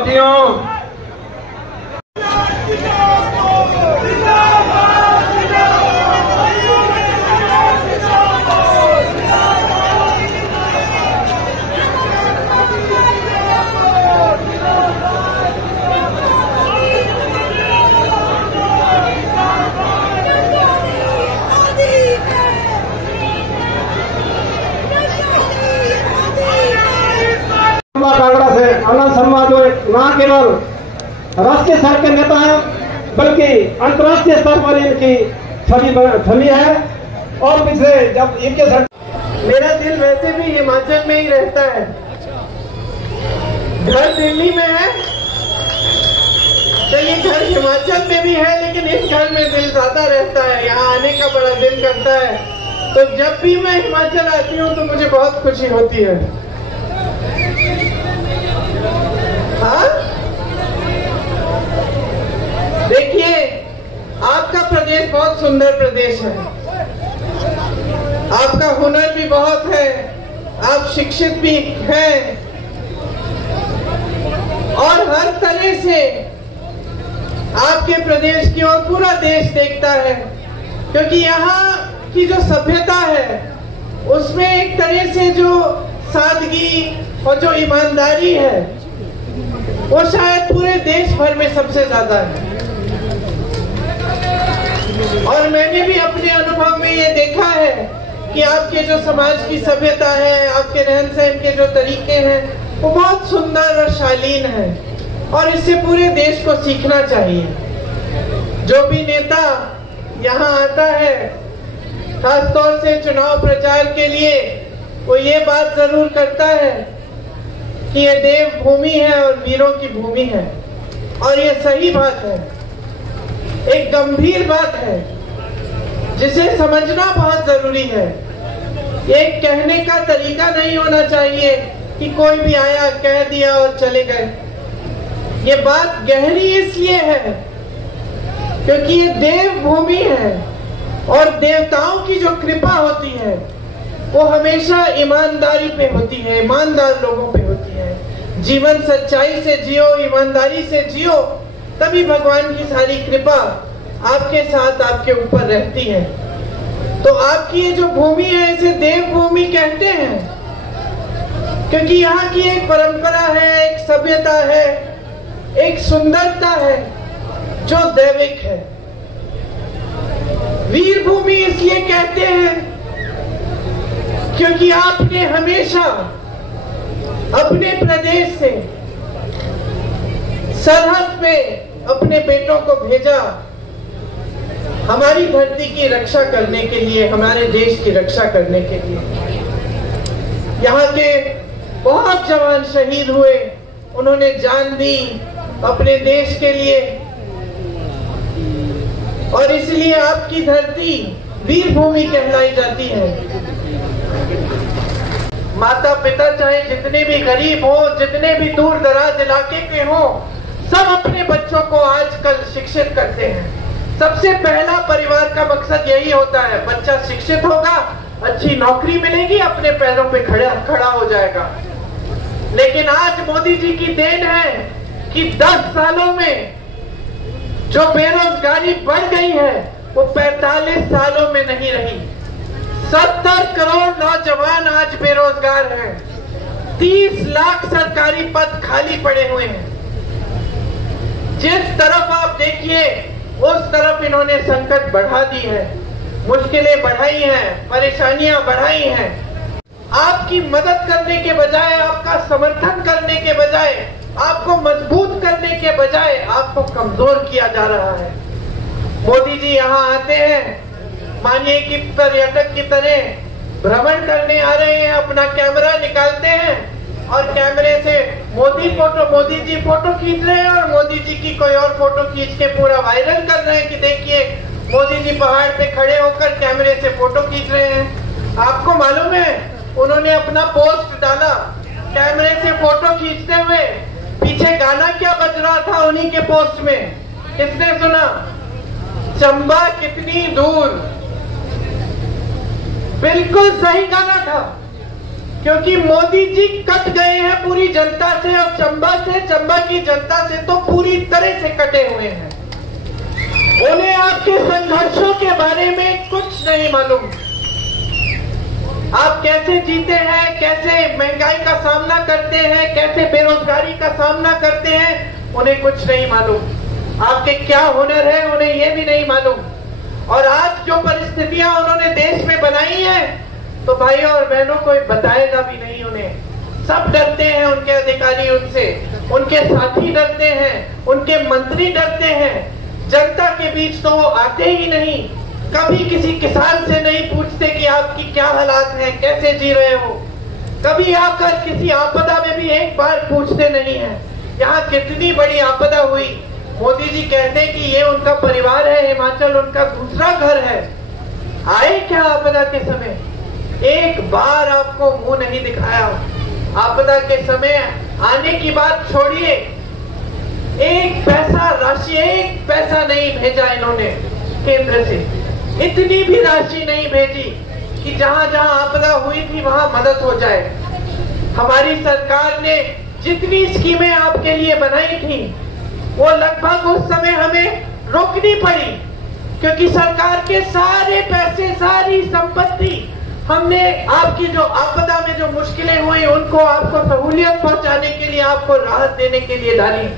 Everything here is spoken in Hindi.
साथियों, कांगड़ा से आनंद शर्मा जो न केवल राष्ट्रीय स्तर के नेता हैं बल्कि अंतर्राष्ट्रीय स्तर पर इनकी छवि है। और पिछले जब इनके मेरा दिल वैसे भी हिमाचल में ही रहता है, घर दिल्ली में है, चलिए घर हिमाचल में भी है, लेकिन इस घर में दिल ज्यादा रहता है, यहाँ आने का बड़ा दिल करता है। तो जब भी मैं हिमाचल आती हूँ तो मुझे बहुत खुशी होती है। हाँ, देखिए आपका प्रदेश बहुत सुंदर प्रदेश है, आपका हुनर भी बहुत है, आप शिक्षित भी हैं और हर तरह से आपके प्रदेश की ओर पूरा देश देखता है, क्योंकि यहाँ की जो सभ्यता है उसमें एक तरह से जो सादगी और जो ईमानदारी है वो शायद पूरे देश भर में सबसे ज्यादा है। और मैंने भी अपने अनुभव में ये देखा है कि आपके जो समाज की सभ्यता है, आपके रहन सहन के जो तरीके हैं वो बहुत सुंदर और शालीन है और इससे पूरे देश को सीखना चाहिए। जो भी नेता यहाँ आता है खासतौर से चुनाव प्रचार के लिए, वो ये बात जरूर करता है कि ये देव भूमि है और वीरों की भूमि है, और ये सही बात है, एक गंभीर बात है जिसे समझना बहुत जरूरी है। ये कहने का तरीका नहीं होना चाहिए कि कोई भी आया कह दिया और चले गए। ये बात गहरी इसलिए है क्योंकि ये देव भूमि है और देवताओं की जो कृपा होती है वो हमेशा ईमानदारी पे होती है, ईमानदार लोगों पे होती है। जीवन सच्चाई से जियो, ईमानदारी से जियो, तभी भगवान की सारी कृपा आपके साथ, आपके ऊपर रहती है। तो आपकी ये जो भूमि है इसे देव भूमि कहते हैं क्योंकि यहाँ की एक परंपरा है, एक सभ्यता है, एक सुंदरता है जो दैविक है। वीर भूमि इसलिए कहते हैं क्योंकि आपने हमेशा अपने प्रदेश से सरहद पे अपने बेटों को भेजा हमारी धरती की रक्षा करने के लिए, हमारे देश की रक्षा करने के लिए। यहाँ के बहुत जवान शहीद हुए, उन्होंने जान दी अपने देश के लिए, और इसलिए आपकी धरती वीर भूमि कहलाई जाती है। माता पिता चाहे जितने भी गरीब हो, जितने भी दूर दराज इलाके के हो, सब अपने बच्चों को आजकल शिक्षित करते हैं। सबसे पहला परिवार का मकसद यही होता है, बच्चा शिक्षित होगा, अच्छी नौकरी मिलेगी, अपने पैरों पे खड़ा हो जाएगा। लेकिन आज मोदी जी की देन है कि 10 सालों में जो बेरोजगारी बढ़ गई है वो 45 सालों में नहीं रही। 70 करोड़ नौजवान आज बेरोजगार हैं, 30 लाख सरकारी पद खाली पड़े हुए हैं। जिस तरफ आप देखिए उस तरफ इन्होंने संकट बढ़ा दी है, मुश्किलें बढ़ाई हैं, परेशानियां बढ़ाई हैं। आपकी मदद करने के बजाय, आपका समर्थन करने के बजाय, आपको मजबूत करने के बजाय आपको कमजोर किया जा रहा है। मोदी जी यहाँ आते हैं, मानिए कि पर्यटक की तरह भ्रमण करने आ रहे हैं, अपना कैमरा निकालते हैं और कैमरे से मोदी जी फोटो खींच रहे हैं और मोदी जी की कोई और फोटो खींच के पूरा वायरल कर रहे हैं कि देखिए मोदी जी पहाड़ पे खड़े होकर कैमरे से फोटो खींच रहे हैं। आपको मालूम है उन्होंने अपना पोस्ट डाला कैमरे से फोटो खींचते हुए, पीछे गाना क्या बज रहा था उन्हीं के पोस्ट में, किसने सुना? चंबा कितनी दूर, बिल्कुल सही गाना था। क्योंकि मोदी जी कट गए हैं पूरी जनता से, और चंबा की जनता से तो पूरी तरह से कटे हुए हैं। उन्हें आपके संघर्षों के बारे में कुछ नहीं मालूम। आप कैसे जीते हैं, कैसे महंगाई का सामना करते हैं, कैसे बेरोजगारी का सामना करते हैं, उन्हें कुछ नहीं मालूम। आपके क्या हुनर है, उन्हें ये भी नहीं मालूम। और आज जो परिस्थितियां उन्होंने देश में बनाई हैं, तो भाइयों और बहनों कोई बताएगा भी नहीं उन्हें। सब डरते हैं, उनके अधिकारी उनसे, उनके साथी डरते हैं, उनके मंत्री डरते हैं। जनता के बीच तो वो आते ही नहीं, कभी किसी किसान से नहीं पूछते कि आपकी क्या हालात हैं, कैसे जी रहे हो। कभी आकर किसी आपदा में भी एक बार पूछते नहीं है। यहाँ कितनी बड़ी आपदा हुई, मोदी जी कहते हैं कि ये उनका परिवार है, हिमाचल उनका दूसरा घर है। आए क्या आपदा के समय? एक बार आपको मुंह नहीं दिखाया। आपदा के समय आने की बात छोड़िए, एक पैसा राशि, एक पैसा नहीं भेजा इन्होंने केंद्र से। इतनी भी राशि नहीं भेजी कि जहां जहां आपदा हुई थी वहां मदद हो जाए। हमारी सरकार ने जितनी स्कीमें आपके लिए बनाई थी, वो लगभग उस समय हमें रोकनी पड़ी, क्योंकि सरकार के सारे पैसे, सारी संपत्ति हमने आपकी जो आपदा में जो मुश्किलें हुई उनको आपको सहूलियत पहुंचाने के लिए, आपको राहत देने के लिए डाली।